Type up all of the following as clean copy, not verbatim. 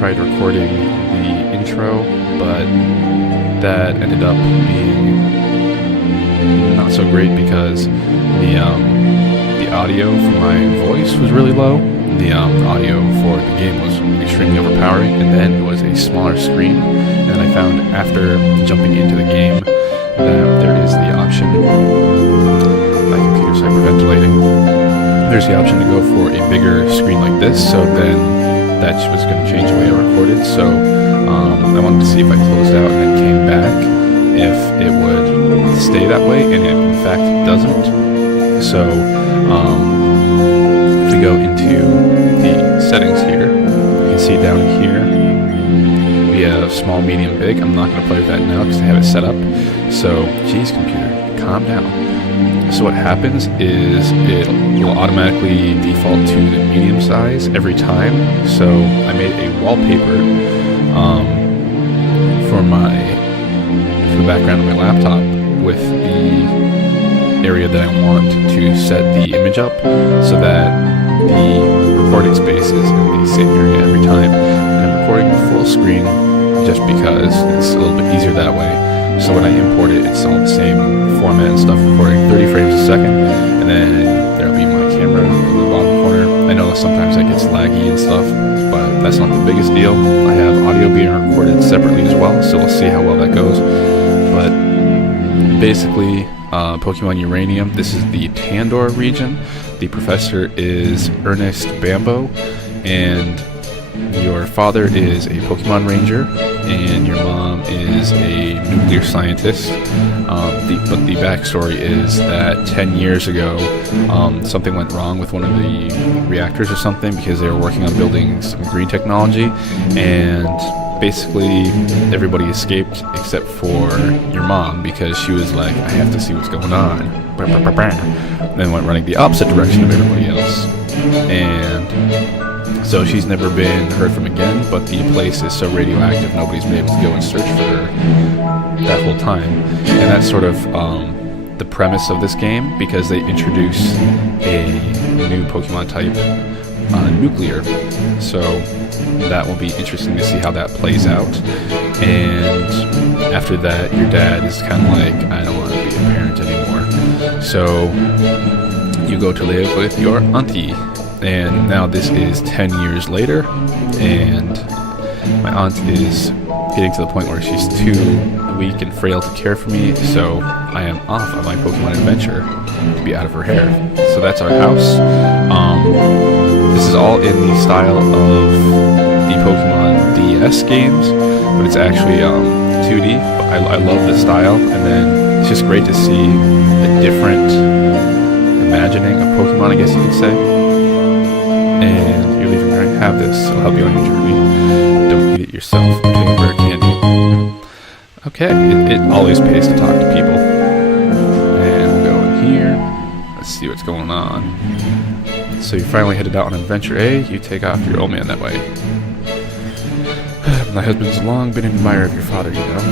tried recording the intro, but that ended up being not so great because the audio for my voice was really low. The audio for the game was extremely overpowering, and then it was a smaller screen. And then I found after jumping into the game that there is the option, my computer's hyperventilating, there's the option to go for a bigger screen like this, so then that was going to change the way I recorded. So I wanted to see if I closed out and then came back, if it would stay that way, and it in fact doesn't. So if we go into the settings here, you can see down here we have small, medium, big. I'm not going to play with that now because I have it set up. So, geez, computer, calm down. So what happens is it will automatically default to the medium size every time. So I made a wallpaper for the background of my laptop with the area that I want to set the image up so that the recording space is in the same area every time. And I'm recording full screen just because it's a little bit easier that way. So when I import it, it's all the same format and stuff, recording 30 frames a second, and then there'll be my camera in the bottom corner. I know sometimes that gets laggy and stuff, but that's not the biggest deal. I have audio being recorded separately as well, so we'll see how well that goes. But basically, Pokemon Uranium, this is the Tandor region. The professor is Ernest Bambo, and your father is a Pokemon Ranger, and your mom is a nuclear scientist. But the backstory is that 10 years ago, something went wrong with one of the reactors or something because they were working on building some green technology, and basically everybody escaped except for your mom because she was like, I have to see what's going on. Then went running the opposite direction of everybody else. And so she's never been heard from again, but the place is so radioactive nobody's been able to go and search for her that whole time. And that's sort of the premise of this game, because they introduce a new Pokemon type, nuclear. So that will be interesting to see how that plays out. And after that, your dad is kind of like, I don't want to be a parent anymore. So you go to live with your auntie. And now this is 10 years later, and my aunt is getting to the point where she's too weak and frail to care for me, so I am off on my Pokemon adventure to be out of her hair. So that's our house. This is all in the style of the Pokemon DS games, but it's actually 2D. But I love the style, and then it's just great to see a different imagining of Pokemon, I guess you could say. And you're leaving her. Have this. It'll help you on your journey. Don't eat it yourself. Take rare candy. Okay, it always pays to talk to people. And we'll go in here. Let's see what's going on. So you finally headed out on adventure A. You take off your old man that way. My husband's long been an admirer of your father, you know.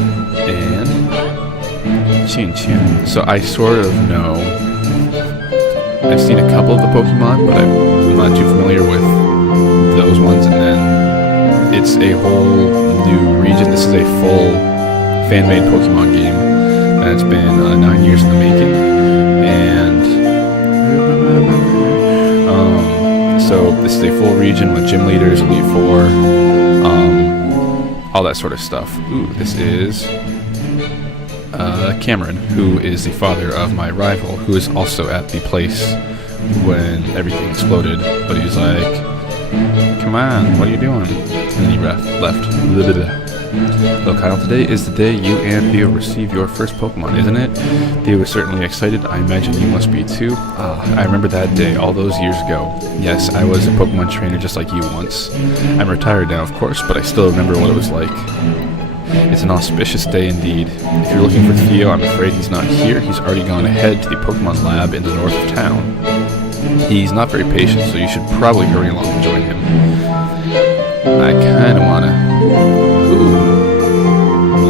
And Chin Chin. So I sort of know. I've seen a couple of the Pokemon, but I'm not too familiar with those ones. And then it's a whole new region. This is a full fan-made Pokemon game that's been 9 years in the making. And so this is a full region with gym leaders, Elite Four, all that sort of stuff. Ooh, this is Cameron, who is the father of my rival, who is also at the place when everything exploded, but he's like, come on, what are you doing? And then he left. Look, Kyle, today is the day you and Theo receive your first Pokemon, isn't it? Theo was certainly excited. I imagine you must be too. I remember that day all those years ago. Yes, I was a Pokemon trainer just like you once. I'm retired now, of course, but I still remember what it was like. It's an auspicious day indeed. If you're looking for Theo, I'm afraid he's not here. He's already gone ahead to the Pokemon lab in the north of town. He's not very patient, so you should probably hurry along and join him. I kinda wanna... Ooh.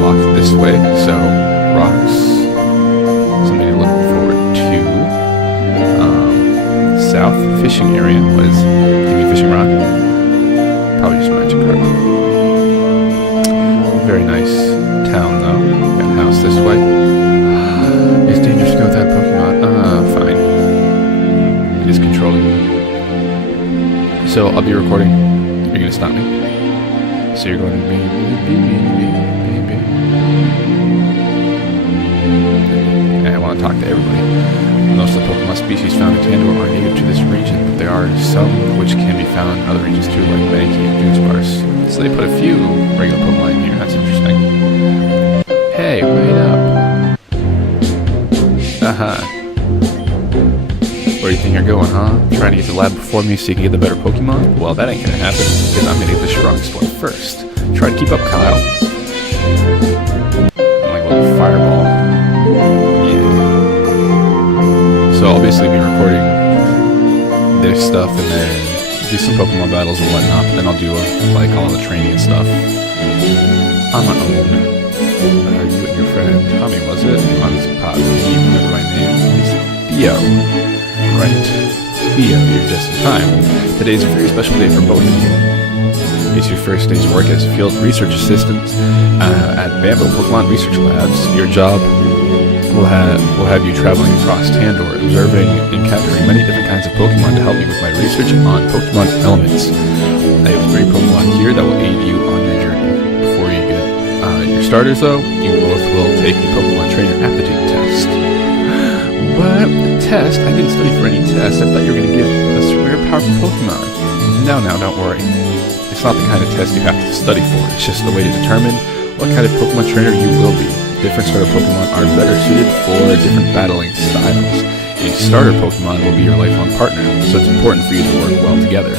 Locked this way, so rocks. Something to look forward to. South fishing area. What is... Give me a fishing rod? Probably just a magic card. So I'll be recording. You're gonna stop me. So you're going to be. And I want to talk to everybody. Most of the Pokemon species found in Tandor are native to this region, but there are some which can be found in other regions too, like Mankey and Dunsparce. So they put a few regular Pokemon in here. That's interesting. Hey, wait up. Where do you think you're going, huh? Trying to get the lab before me so you can get the better Pokemon? Well, that ain't gonna happen, because I'm gonna get the strongest one first. Try to keep up, Kyle. I'm like a little fireball. Yeah. So I'll basically be recording this stuff and then do some Pokemon battles and whatnot, but then I'll do like all the training and stuff on my own. You and your friend Tommy, was it? Honestly, positive. Do you remember my name? It's Theo. Right. Theo, you're just in time. Today is a very special day for both of you. It's your first day's work as field research assistant at Bamboo Pokemon Research Labs. Your job will have you traveling across Tandor, observing and capturing many different kinds of Pokemon to help you with my research on Pokemon elements. I have 3 Pokemon here that will aid you on your journey. Before you get your starters, though, you both will take the Pokemon Trainer Aptitude Test. What? The test? I didn't study for any test. I thought you were going to give us rare, powerful Pokemon. No, don't worry. It's not the kind of test you have to study for. It's just the way to determine what kind of Pokemon trainer you will be. Different sort of Pokemon are better suited for different battling styles. A starter Pokemon will be your lifelong partner, so it's important for you to work well together.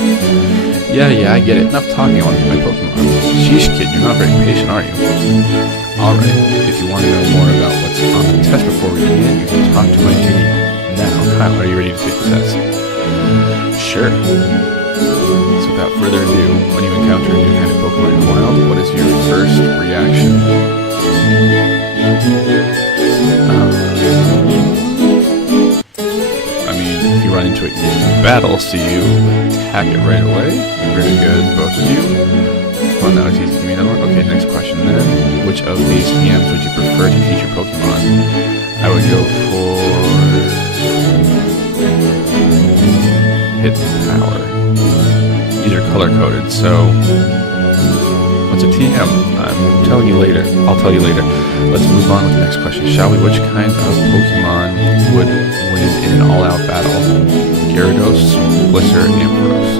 Yeah, I get it. Enough talking, I want to get my Pokemon. Sheesh, kid, you're not very patient, are you? Alright, if you want to know more about what's on the test before we begin, you can talk to my duty now. Kyle, are you ready to take the test? Sure. So without further ado, when you encounter a new kind of Pokemon in the wild, what is your first reaction? I mean, if you run into it in battle, so you attack it right away. Very good, both of you. Well, now it's easy to give me another one. Okay, next question then. Which of these TMs would you prefer to teach your Pokemon? I would go for Hit Power. These are color-coded, so what's a TM? I'm telling you later. I'll tell you later. Let's move on with the next question, shall we? Which kind of Pokemon would win in an all-out battle? Gyarados, Glisser, Ampharos.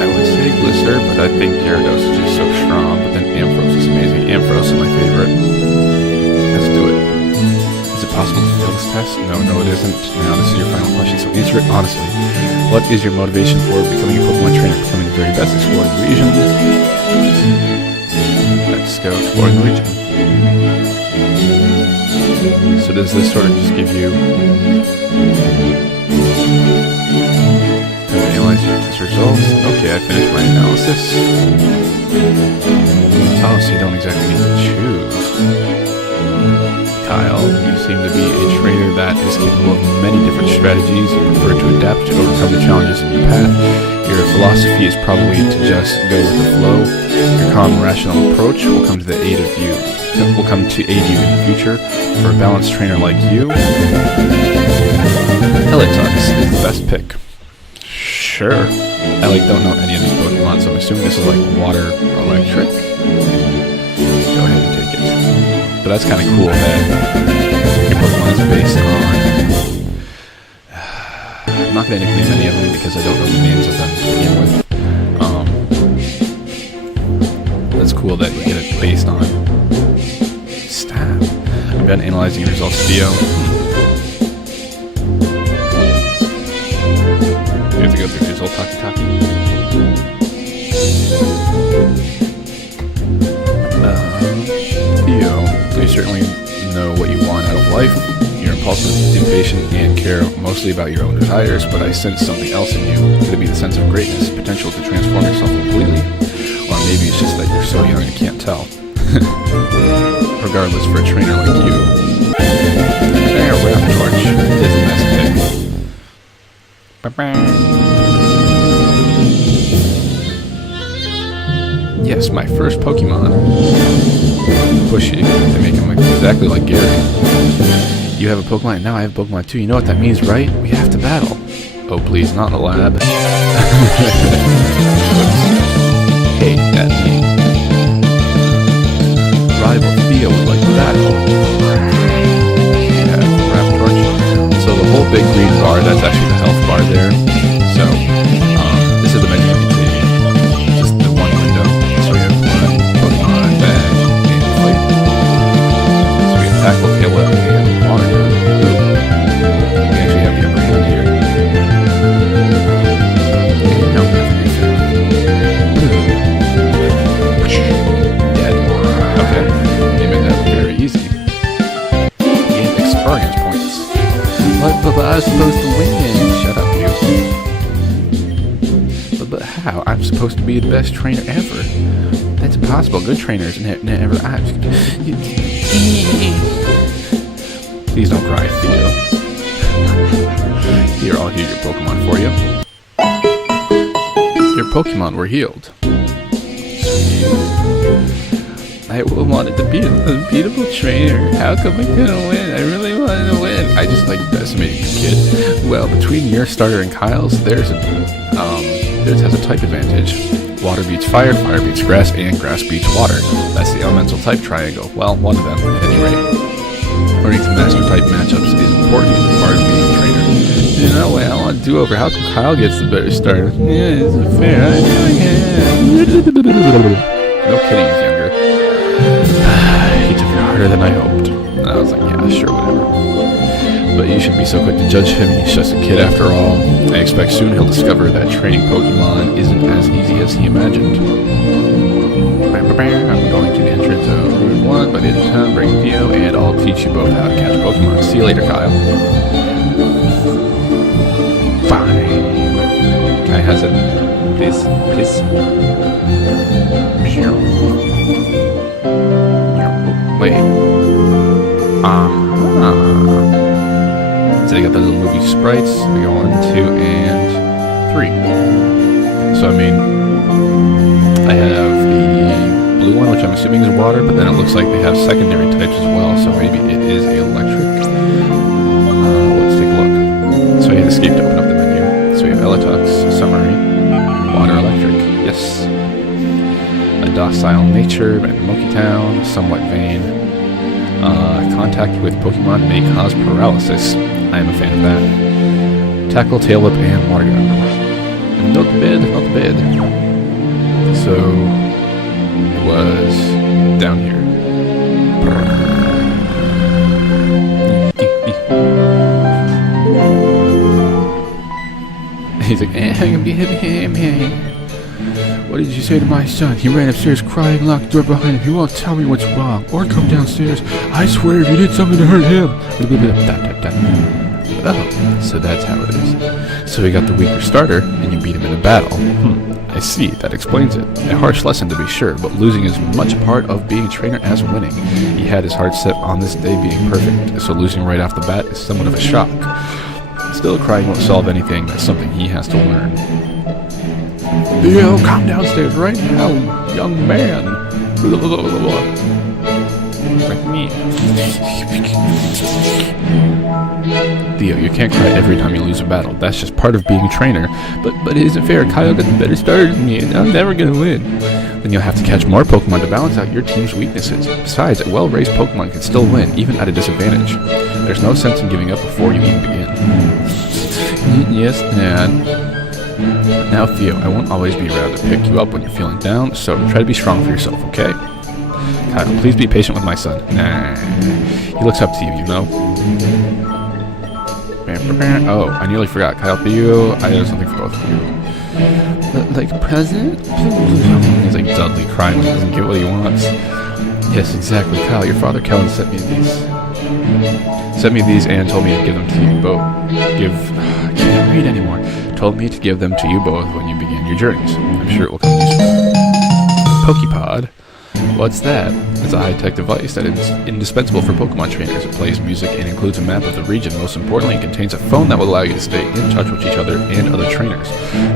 I would say Glisser, but I think Gyarados is just so strong, but then Ampharos is amazing. Ampharos is my favorite. Let's do it. Is it possible to fail this test? No, it isn't. Now this is your final question, so answer it honestly. What is your motivation for becoming a Pokemon trainer? Becoming the very best exploring the region? Let's go exploring the region. So does this sort of just give you analyze your test results? Okay, I finished my analysis. Oh, so you don't exactly need to choose. Kyle, you seem to be a trainer that is capable of many different strategies. You prefer to adapt to overcome the challenges in your path. Your philosophy is probably to just go with the flow. Your calm, rational approach will come to aid you in the future. For a balanced trainer like you, Elitux is the best pick. Sure. I don't know any of these Pokemon, so I'm assuming this is like water electric. Go ahead and take it. But that's kind of cool that your Pokemon is based on... I'm not going to nickname any of them because I don't know the names of them to begin with. That's cool that you get it based on... Stab. I'm done analyzing your results, Theo. You have to go through his whole talkie-talkie. Theo, you certainly know what you want out of life. You're impulsive, impatient, and care mostly about your own desires, but I sense something else in you. Could it be the sense of greatness, potential to transform yourself completely? Or maybe it's just that you're so young you can't tell. Regardless, for a trainer like you, Rap Torch is the best pick. Yes, my first Pokemon. Pushy. They make him look exactly like Gary. You have a Pokemon, and now I have a Pokemon too. You know what that means, right? We have to battle. Oh, please, not in the lab. Hey, that me. Rival Theo would like that. Yeah, grab torch. So the whole big green bar, that's actually the health bar there. So, this is the menu you can see. Just the one window. So we have one Pokemon, bag, and fight. So we have tackle, tail up, and water. We actually have the upper hand here. And now we have the dead. Okay. They made that very easy. Gain experience points. But I was supposed to win. Shut up, you. But how? I'm supposed to be the best trainer ever. That's impossible. Good trainers never. Please don't cry, Theo. Here, I'll heal your Pokemon for you. Your Pokemon were healed. Sweet. I wanted to be a beautiful trainer. How come I couldn't win? I really wanted to win. I just like decimating the kid. Well, between your starter and Kyle's, theirs has a type advantage. Water beats fire, fire beats grass, and grass beats water. That's the elemental type triangle. Well, one of them, at any rate. Learning to master type matchups is important part of being a trainer. You know what? I want to do over. How come Kyle gets the better starter? Yeah, it's fair. No kidding, he's younger. He took it harder than I hoped. And I was like, yeah, sure, whatever. But you shouldn't be so quick to judge him. He's just a kid after all. I expect soon he'll discover that training Pokemon isn't as easy as he imagined. I'm going to the entrance of Route 1 by the end of town, bring Theo, and I'll teach you both how to catch Pokemon. See you later, Kyle. Fine. Guy has a piss. Wait. So they got the little movie sprites. We go 1, 2, and 3. So I mean, I have the blue one, which I'm assuming is water, but then it looks like they have secondary types as well. So maybe it is electric. Let's take a look. So you hit escape to open up the menu. So we have Eletux, summary, water, electric. Yes. A docile nature, and Moki-town, somewhat vain. Contact with Pokemon may cause paralysis. I am a fan of that. Tackle, tail whip, and water gun. Not bad. So it was down here. He's like, what did you say to my son? He ran upstairs crying, locked the door behind him. He won't tell me what's wrong or come downstairs. I swear if you did something to hurt him. Oh, so that's how it is. So he got the weaker starter, and you beat him in a battle. I see, that explains it. A harsh lesson to be sure, but losing is much a part of being a trainer as winning. He had his heart set on this day being perfect, so losing right off the bat is somewhat of a shock. Still, crying won't solve anything. That's something he has to learn. Theo, come downstairs right now, young man. Like me. Theo, you can't cry every time you lose a battle. That's just part of being a trainer. But it isn't fair. Kyle got the better starter than me, and I'm never gonna win. Then you'll have to catch more Pokemon to balance out your team's weaknesses. Besides, a well-raised Pokemon can still win, even at a disadvantage. There's no sense in giving up before you even begin. Yes, Dad. Now, Theo, I won't always be around to pick you up when you're feeling down, so try to be strong for yourself, okay? Kyle, please be patient with my son. Nah, he looks up to you, you know? Oh, I nearly forgot. Kyle, Theo, I have something for both of you. Like a present? He's like Dudley crying when he doesn't get what he wants. Yes, exactly. Kyle, your father Kellen sent me these and told me to give them to you both. I can't read anymore. Told me to give them to you both when you begin your journeys. I'm sure it will come useful. Pokepod? What's that? It's a high-tech device that is indispensable for Pokemon trainers. It plays music and includes a map of the region. Most importantly, it contains a phone that will allow you to stay in touch with each other and other trainers.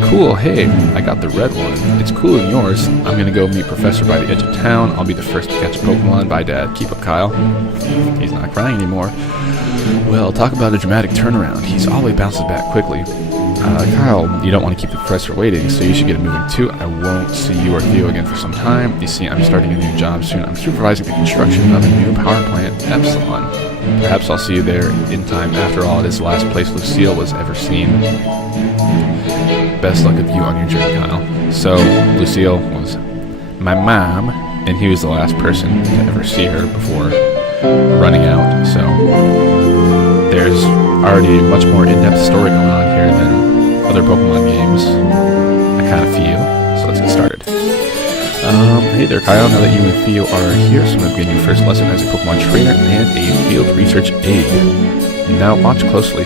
Cool, hey, I got the red one. It's cooler than yours. I'm gonna go meet Professor by the edge of town. I'll be the first to catch a Pokemon. Bye, Dad. Keep up, Kyle. He's not crying anymore. Well, talk about a dramatic turnaround. He's always bounces back quickly. Kyle, you don't want to keep the professor waiting, so you should get moving too. I won't see you or Theo again for some time. You see, I'm starting a new job soon. I'm supervising the construction of a new power plant, Epsilon. Perhaps I'll see you there in time. After all, it is the last place Lucille was ever seen. Best luck of you on your journey, Kyle. So, Lucille was my mom, and he was the last person to ever see her before running out. So, there's already a much more in-depth story going on here than other Pokemon games, I kind of feel. So let's get started. Hey there, Kyle. Now that you and Theo are here, so I'm going to begin your first lesson as a Pokemon trainer and a field research aide. Now watch closely.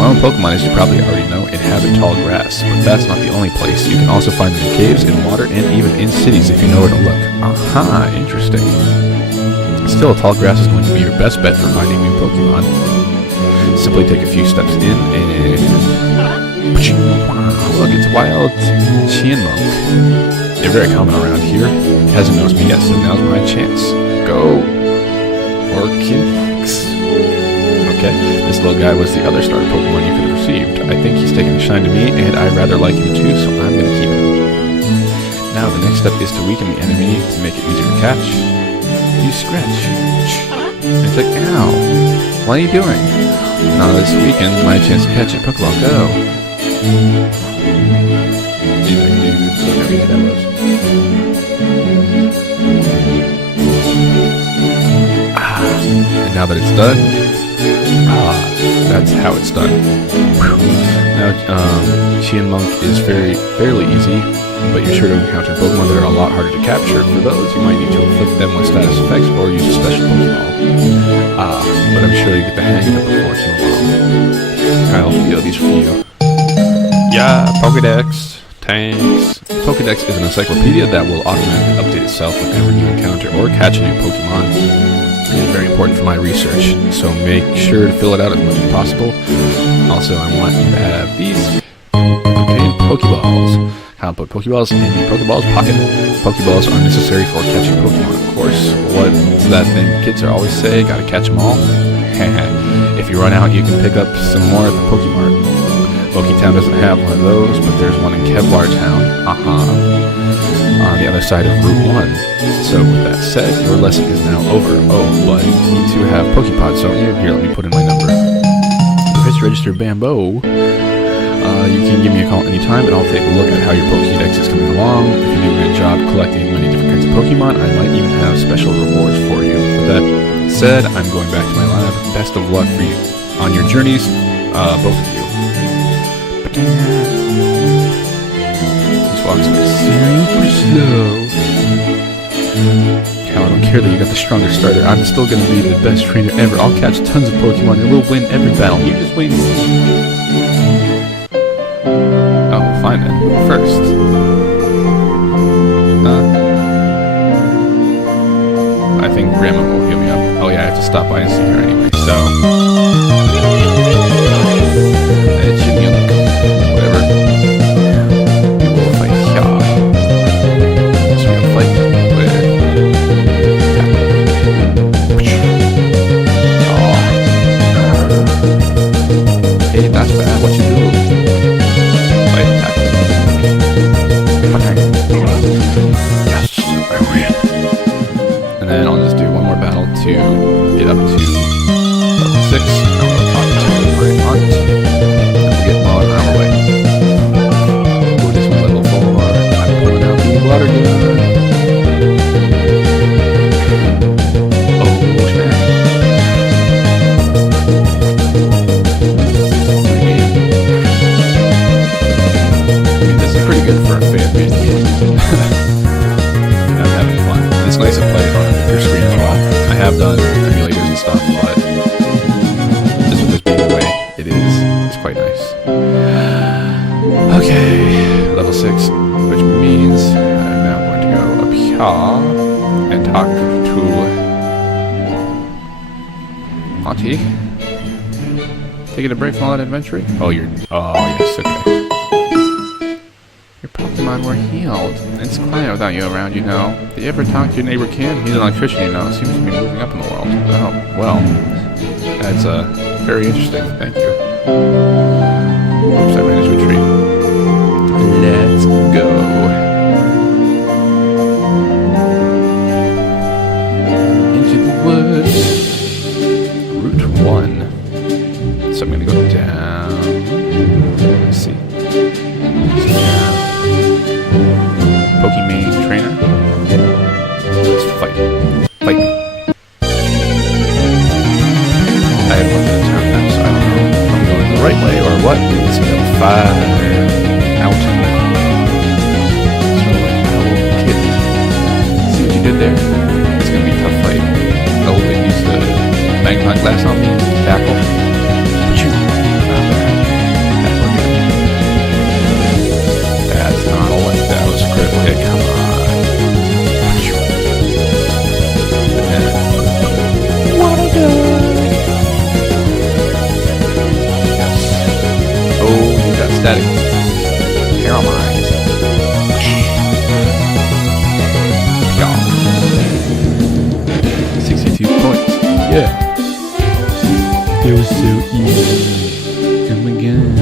Wild Pokemon, as you probably already know, inhabit tall grass, but that's not the only place. You can also find them in caves, in water, and even in cities if you know where to look. Aha, interesting. Still, tall grass is going to be your best bet for finding new Pokemon. Simply take a few steps in and... Look, it's wild Chianmonk. They're very common around here. It hasn't noticed me yet, so now's my chance. Go. Orchidix. Okay, this little guy was the other starter Pokemon you could have received. I think he's taking a shine to me, and I rather like him too, so I'm going to keep him. Now, the next step is to weaken the enemy to make it easier to catch. You scratch. It's like, ow. What are you doing? Now this weekend, my chance to catch it. Pokeball, go. And now that it's done, that's how it's done. Now, Chianmonk is fairly easy, but you're sure to encounter Pokemon that are a lot harder to capture. For those, you might need to afflict them with status effects or use a special Pokemon. But I'm sure you get the hang of it before too long. Kyle, these are for you. Yeah, Pokedex. Thanks. Pokedex is an encyclopedia that will automatically update itself whenever you encounter or catch a new Pokemon. It is very important for my research, so make sure to fill it out as much as possible. Also, I want you to have these contain Pokeballs. Kyle put Pokeballs in the Pokeball's pocket. Pokeballs are necessary for catching Pokemon, of course. What's that thing kids are always say? Gotta catch them all? If you run out, you can pick up some more at the Pokemart. Town doesn't have one of those, but there's one in Kevlar Town. On the other side of Route 1. So with that said, your lesson is now over. Oh, but you two have Pokepods, don't you? Here, let me put in my number. If register Bambo, you can give me a call anytime, and I'll take a look at how your Pokédex is coming along. If you do a good job collecting many different kinds of Pokemon, I might even have special rewards for you. With that said, I'm going back to my lab. Best of luck for you on your journeys, both of you. This walks super slow. Cal, I don't care that you got the strongest starter. I'm still going to be the best trainer ever. I'll catch tons of Pokemon and we'll win every battle. You just wait and see. Oh, fine then. First. I think Grandma will heal me up. Oh yeah, I have to stop by and see her anyway, so... Whatever. We will fight here. So we'll fight with... Hey, that's bad. What you do? Fight attack. Yes, I win. And then I'll just do one more battle to get up to level 6. I'll go talk to my aunt. Get on our way. Oh, this one's level 4. I'm pulling out the water gun. Oh, snap. I mean, this is pretty good for a fan-made game. I'm having fun. It's nice to play it on a bigger screen as well. I have done emulators and stuff, but just with this being the way it is, it's quite nice. Okay, level 6, which means I'm now going to go up here and talk to Auntie. Taking a break from all that adventuring? Oh, yes, okay. Your Pokemon were healed. It's quiet without you around, you know. Did you ever talk to your neighbor Kim? He's an electrician, you know. Seems to be moving up in the world. Oh, well. That's very interesting. Thank you. Oops, I ran into a tree. Let's go. Into the woods. Route 1. So I'm gonna go down. Let's see. Pokemon trainer. Let's fight. Fight me. I have looked at the town map, so I don't know if I'm going the right way or what. It's level 5 out. So owl kid. See what you did there? It's gonna be a tough fight. Oh, they use the magnifying glass on me. Tackle. Shoot. Not bad. Tackle again. That's not all like that. Was a critical hit. Come on. What a gun! Yes. Oh, you got static. Paralyzed. Yeah. 62 points. Yeah. It was so easy. Come again.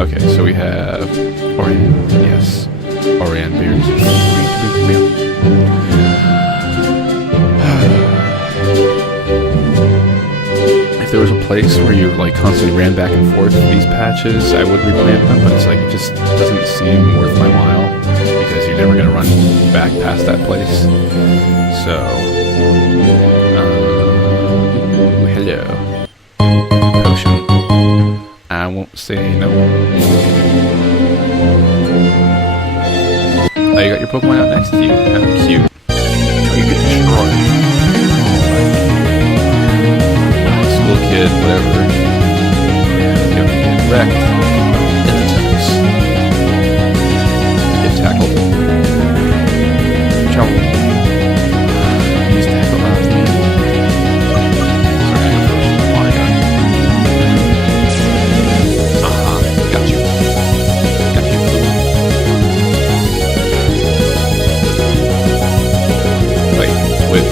Okay, so we have Orion. Yes. Orion beers. If there was a place where you like constantly ran back and forth these patches, I would replant them, but it's like it just doesn't seem worth my while because you're never gonna run back past that place. So, hello, potion. I won't say no. Oh, you got your Pokemon out next to you. How cute. Oh, you get destroyed. School kid, whatever. He's gonna get wrecked. And attacks. Get tackled. Jump. Use tackle on me. Sorry, I go first. Water gun. Got you. Got you. Wait, whip.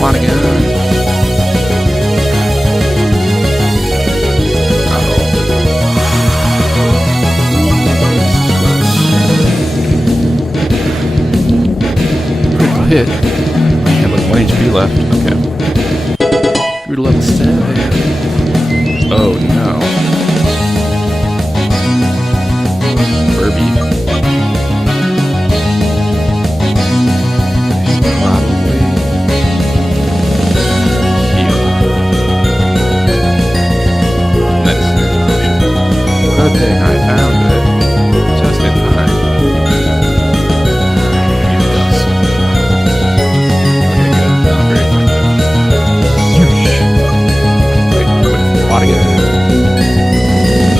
Water gun. Hit. I have like 1 HP left. Okay. Grew to level 7. Oh no. Furby. Probably. Heal. Medicine. Good thing I found it. Just in time.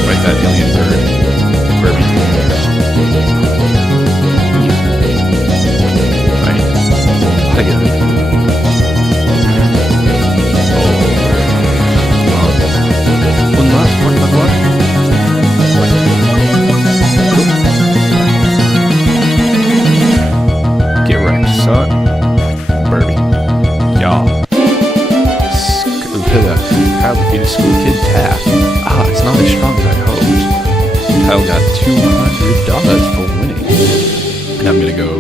Right, that alien bird. Furby. Right. Again. Oh. One last one, my boy. Get wrecked, son. Furby. Y'all. Kyle defeated school kid Taff. It's not as strong as I hoped. Kyle got $200 for winning. And I'm gonna go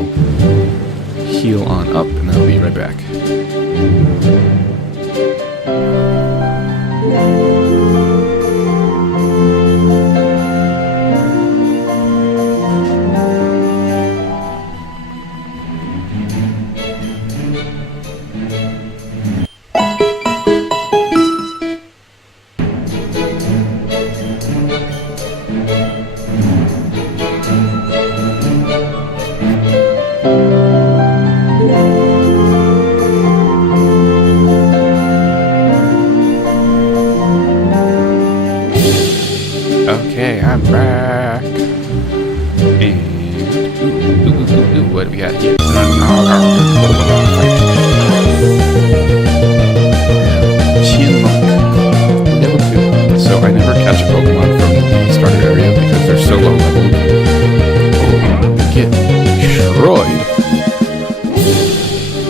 heal on up, and I'll be right back. Okay, I'm back. And what do we got here? Chinmunk, level 2. So I never catch a Pokemon from the starter area because they're so low level. Oh, get destroyed.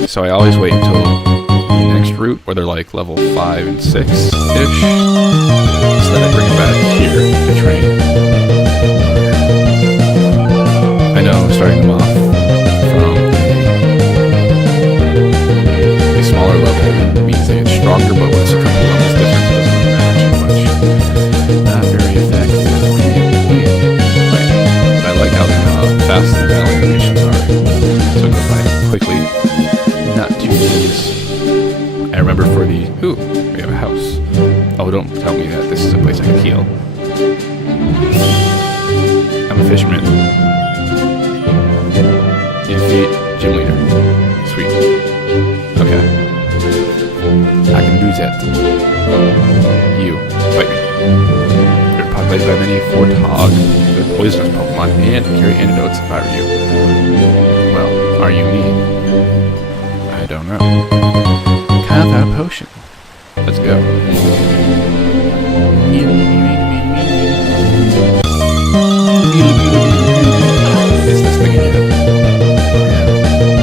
So I always wait until the next route where they're like level 5 and 6-ish. that I bring him back here to train. I know starting them off from a smaller level means they get stronger, but when it's a couple levels different, it doesn't really matter too much. Not very effective. But I like how fast the battle animations are. So it goes by quickly, not too tedious. I remember for the... Ooh, we have a house. Oh, don't tell me that this is a place I can heal. I'm a fisherman. Defeat gym leader. Sweet. Okay. I can do that. You, fight me. You're populated by many Fortog, the poisonous Pokemon, and carry antidotes if I were you. Well, are you me? I don't know. Have that potion. Let's go. Is this thing again?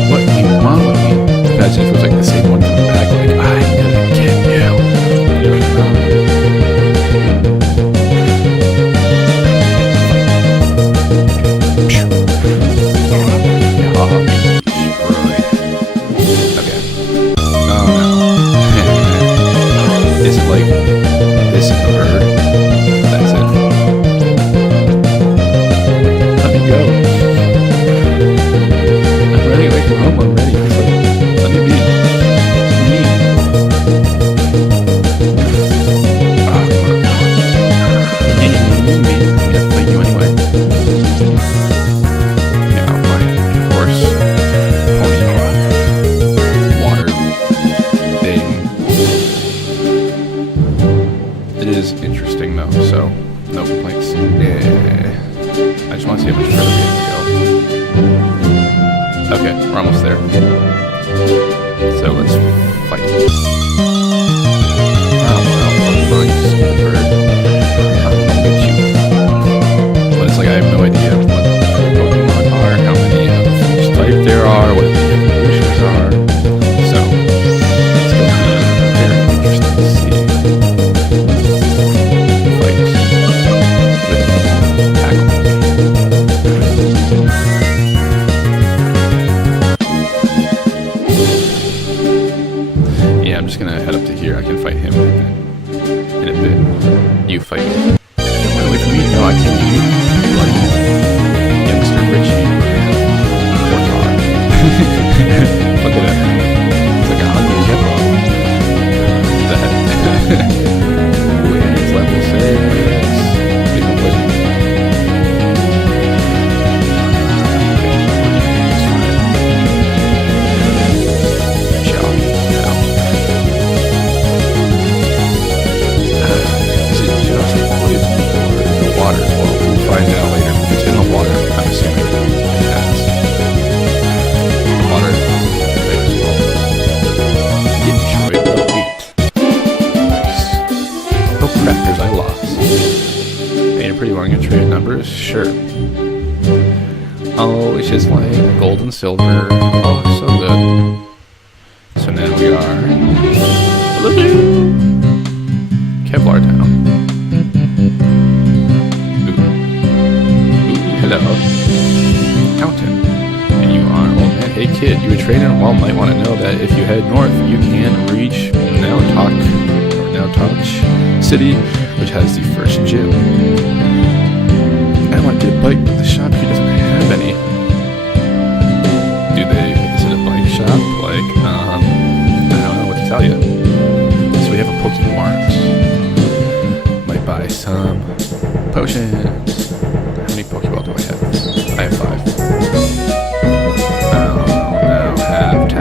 What do you want with me? Imagine if it was like the same one from the back, like, I'm gonna get you. Okay. Oh no. Is it like this is the bird? That's it. Let me go. I'm ready, like home, I'm ready. It's like, let me be. I'm gonna fight you anyway. Yeah, I'll fight. Of course. Pony water thing. It is interesting though, so no complaints. Yeah. I just want to see how much further we have to go. Okay, we're almost there. So let's fight. Oh, well, you stupid bird. I'll get you. But it's like I have no idea what Pokemon are, how many of each type there are, what the evolutions are. So it's going to be very interesting to see. Yeah, I'm just gonna head up to here. I can fight him in a bit. You fight me. Don't run away from me. No, I can't do you. Like youngster Richie. Warthog. Look at that. It's like a hungry hippo. What the heck? Ooh, it's level 6. Big no pleasure. Water. Well, we'll find out later. If it's in the water, I'm assuming it has. Water. Get destroyed. Level 8. Nice. Oh, crackers, I lost. Made it pretty long in trade numbers? Sure. Oh, it's just like gold and silver. Oh, so good. So now we are... Kevlar Town. Hello. Mountain. And you are old man. Hey kid, you a trader? Well, might want to know that if you head north, you can reach Nautok City, which has the first gym. I want to get a bike, but the shopkeeper doesn't have any. Is it a bike shop? Like, I don't know what to tell you. So we have a Pokemart. Might buy some potions. How many Pokeball do I have? I have 5. I'll now have 10.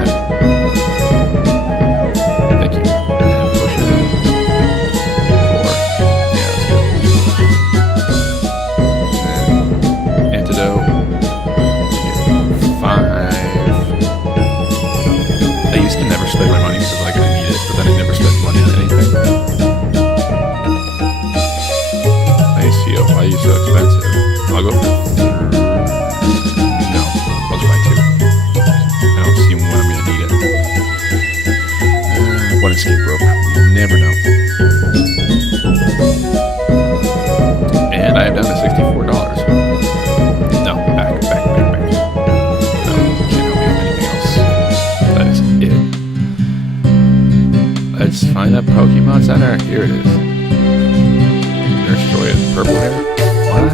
Thank you. And potion 4. Yeah, let's go. And antidote. 5. I used to never spend my money because like I need it, but then I never spent money on anything. Why are you so expensive? I'll go for 3. No, I'll just buy 2. I don't see when I'm gonna need it. One escape rope. You never know. And I am down to $64. No, back. No, can't help me with anything else. That is it. Let's find that Pokemon Center. Here it is. Nurse Joy has purple hair. What?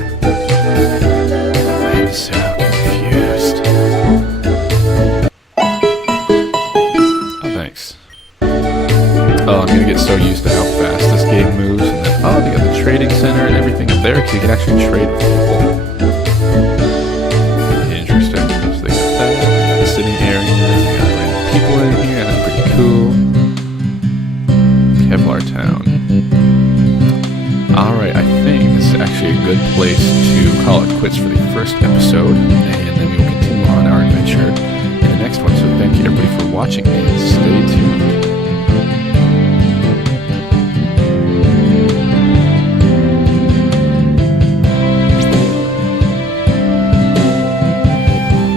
I'm so confused. Oh, thanks. Oh, I'm gonna get so used to how fast this game moves. And then, oh, they got the trading center and everything up there, so you can actually trade with people. Interesting. So they got that, the sitting areas, they got random people in here, and that's pretty cool. Kevlar Town. Alright, I think this is actually a good place to call it quits for the first episode, and then we will continue on our adventure in the next one. So thank you everybody for watching, and stay tuned.